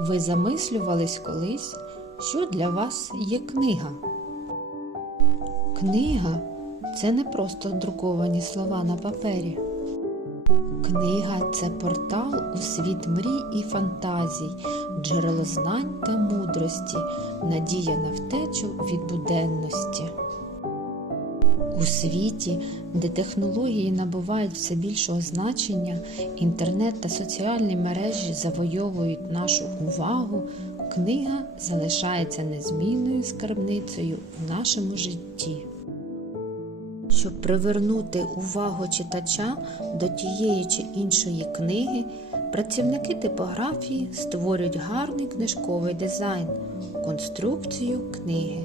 Ви замислювались колись, що для вас є книга? Книга це не просто друковані слова на папері. Книга це портал у світ мрій і фантазій, джерело знань та мудрості, надія на втечу від буденності. У світі, де технології набувають все більшого значення, інтернет та соціальні мережі завойовують нашу увагу, книга залишається незмінною скарбницею в нашому житті. Щоб привернути увагу читача до тієї чи іншої книги, працівники типографії створюють гарний книжковий дизайн, конструкцію книги.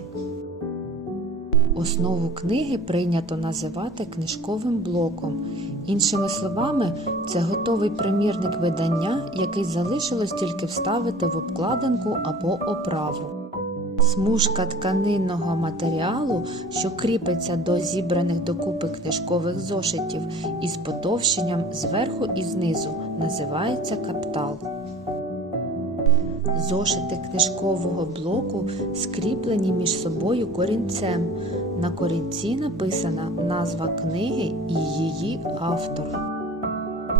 Основу книги прийнято називати книжковим блоком. Іншими словами, це готовий примірник видання, який залишилось тільки вставити в обкладинку або оправу. Смужка тканинного матеріалу, що кріпиться до зібраних докупи книжкових зошитів із потовщенням зверху і знизу, називається каптал. Зошити книжкового блоку скріплені між собою корінцем. На корінці написана назва книги і її автор.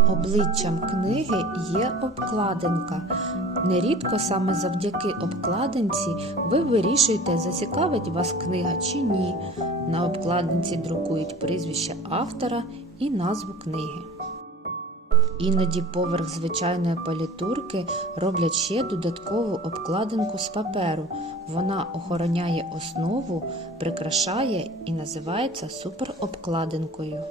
Обличчям книги є обкладинка. Нерідко саме завдяки обкладинці ви вирішуєте, зацікавить вас книга чи ні. На обкладинці друкують прізвище автора і назву книги. Іноді поверх звичайної палітурки роблять ще додаткову обкладинку з паперу. Вона охороняє основу, прикрашає і називається суперобкладинкою.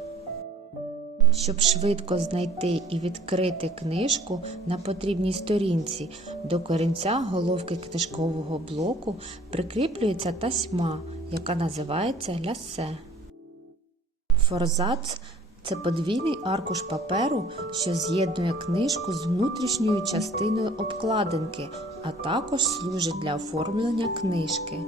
Щоб швидко знайти і відкрити книжку на потрібній сторінці, до корінця головки книжкового блоку прикріплюється тасьма, яка називається лясе. Форзац це подвійний аркуш паперу, що з'єднує книжку з внутрішньою частиною обкладинки, а також служить для оформлення книжки.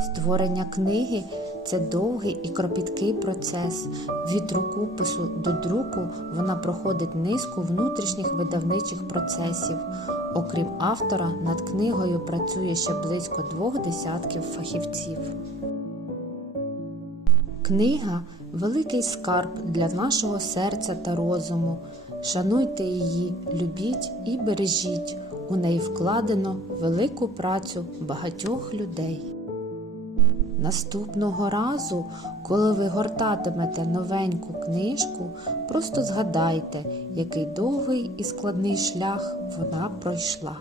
Створення книги це довгий і кропіткий процес. Від рукопису до друку вона проходить низку внутрішніх видавничих процесів. Окрім автора, над книгою працює ще близько двох десятків фахівців. Книга великий скарб для нашого серця та розуму. Шануйте її, любіть і бережіть. У неї вкладено велику працю багатьох людей. Наступного разу, коли ви гортатимете новеньку книжку, просто згадайте, який довгий і складний шлях вона пройшла.